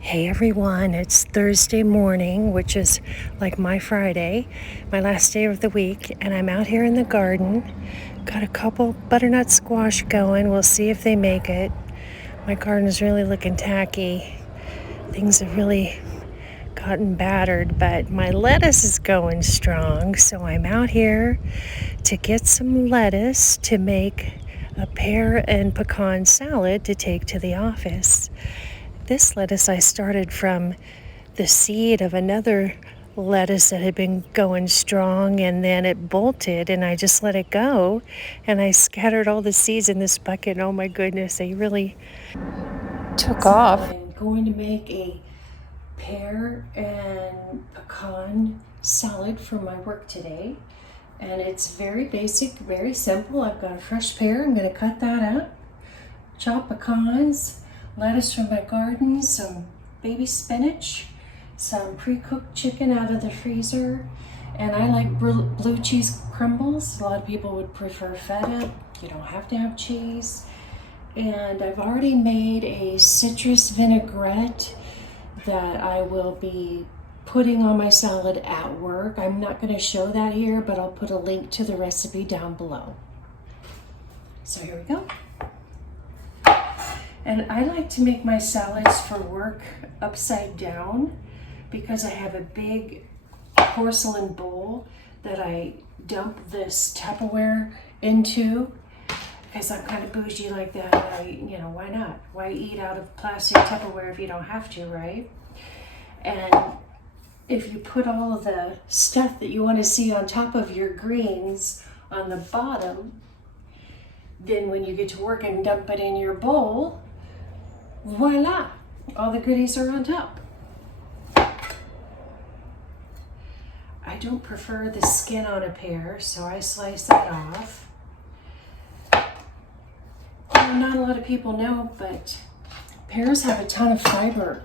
Hey everyone, it's Thursday morning, which is like my Friday, my last day of the week, and I'm out here in the garden. Got a couple butternut squash going. We'll see if they make it. My garden is really looking tacky. Things have really gotten battered, but my lettuce is going strong, so I'm out here to get some lettuce to make a pear and pecan salad to take to the office. This lettuce I started from the seed of another lettuce that had been going strong, and then it bolted and I just let it go, and I scattered all the seeds in this bucket, and oh my goodness, they really took off. I'm going to make a pear and pecan salad for my work today, and it's very basic, very simple. I've got a fresh pear. I'm going to cut that up, chop pecans, lettuce from my garden, some baby spinach, some pre-cooked chicken out of the freezer, and I like blue cheese crumbles. A lot of people would prefer feta. You don't have to have cheese. And I've already made a citrus vinaigrette that I will be putting on my salad at work. I'm not going to show that here, but I'll put a link to the recipe down below. So here we go. And I like to make my salads for work upside down because I have a big porcelain bowl that I dump this Tupperware into, because I'm kind of bougie like that. Why not? Why eat out of plastic Tupperware if you don't have to, right? And if you put all of the stuff that you want to see on top of your greens on the bottom, then when you get to work and dump it in your bowl, voila, all the goodies are on top. I don't prefer the skin on a pear, so I slice that off. Not a lot of people know, but pears have a ton of fiber.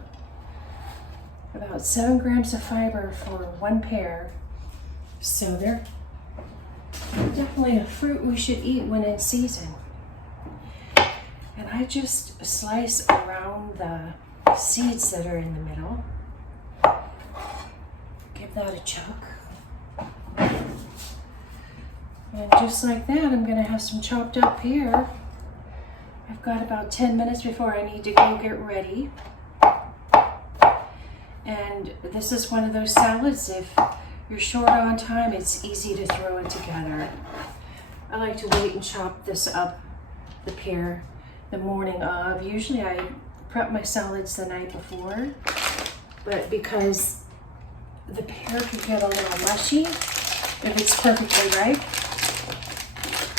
About 7 grams of fiber for one pear. So they're definitely a fruit we should eat when in season. And I just slice around the seeds that are in the middle. Give that a chuck. And just like that, I'm going to have some chopped up pear. I've got about 10 minutes before I need to go get ready. And this is one of those salads, if you're short on time, it's easy to throw it together. I like to wait and chop this up, the pear, the morning of. Usually I prep my salads the night before, but because the pear can get a little mushy if it's perfectly ripe,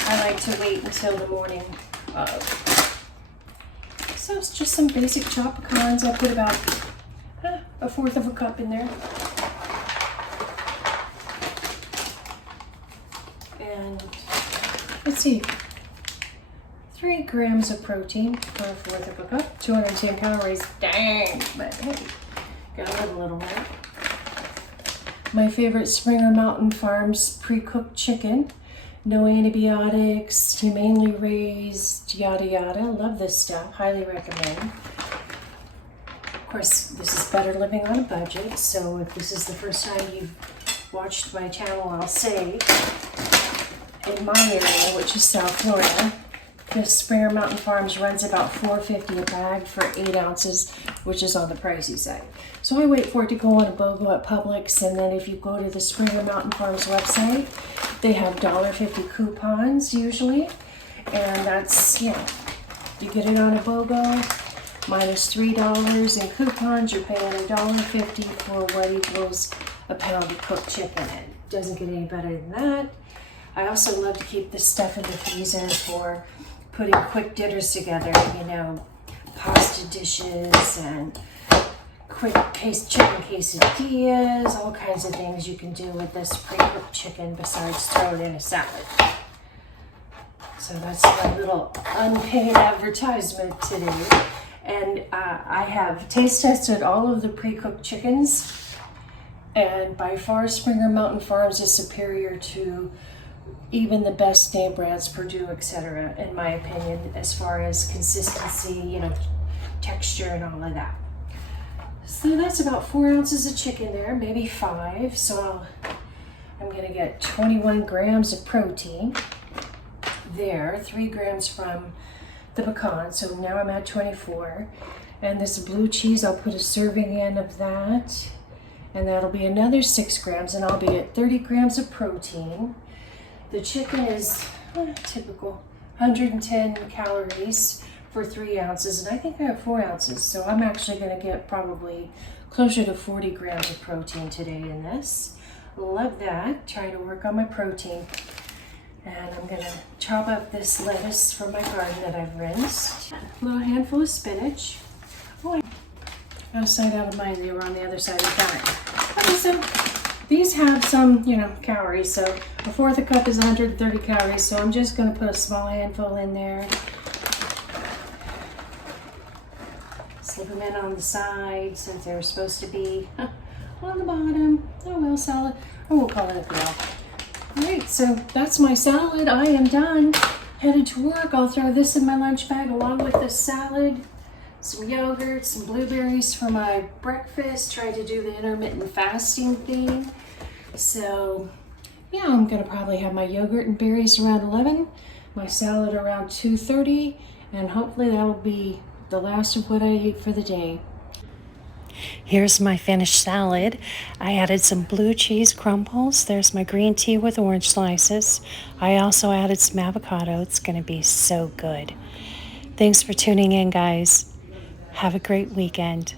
I like to wait until the morning of. So it's just some basic chopped pecans. I put about a fourth of a cup in there. And let's see, 3 grams of protein for a fourth of a cup, 210 calories. Dang, but hey, gotta live a little bit. My favorite Springer Mountain Farms pre-cooked chicken. No antibiotics, humanely raised, yada yada. Love this stuff, highly recommend. Of course, this is better living on a budget, so if this is the first time you've watched my channel, I'll say, in my area, which is South Florida, the Springer Mountain Farms runs about $4.50 a bag for 8 ounces, which is on the pricey side. So I wait for it to go on a BOGO at Publix, and then if you go to the Springer Mountain Farms website, they have $1.50 coupons usually, and that's, you get it on a BOGO, minus $3 in coupons, you're paying $1.50 for what equals a pound of cooked chicken. It doesn't get any better than that. I also love to keep this stuff in the freezer for putting quick dinners together, pasta dishes and quick chicken quesadillas, all kinds of things you can do with this pre-cooked chicken besides throw it in a salad. So that's my little unpaid advertisement today. And I have taste tested all of the pre-cooked chickens, and by far Springer Mountain Farms is superior to even the best name brands, Purdue, etc., in my opinion, as far as consistency, texture and all of that. So that's about 4 ounces of chicken there, maybe 5. So I'm gonna get 21 grams of protein there, 3 grams from the pecan. So now I'm at 24. And this blue cheese, I'll put a serving in of that. And that'll be another 6 grams, and I'll be at 30 grams of protein. The chicken is typical 110 calories for 3 ounces, and I think I have 4 ounces, so I'm actually going to get probably closer to 40 grams of protein today in this. Love that. Trying to work on my protein. And I'm going to chop up this lettuce from my garden that I've rinsed. A little handful of spinach. Oh, out of sight, out of mind. They were on the other side of the counter. Okay, so these have some, calories. So a fourth a cup is 130 calories. So I'm just going to put a small handful in there. Slip them in on the side since they were supposed to be on the bottom. Oh well, salad. Oh, we'll call it a girl. All right, so that's my salad. I am done. Headed to work. I'll throw this in my lunch bag along with the salad. Some yogurt, some blueberries for my breakfast. Tried to do the intermittent fasting thing. So, yeah, I'm going to probably have my yogurt and berries around 11, my salad around 2:30, and hopefully that'll be the last of what I eat for the day. Here's my finished salad. I added some blue cheese crumbles. There's my green tea with orange slices. I also added some avocado. It's going to be so good. Thanks for tuning in, guys. Have a great weekend.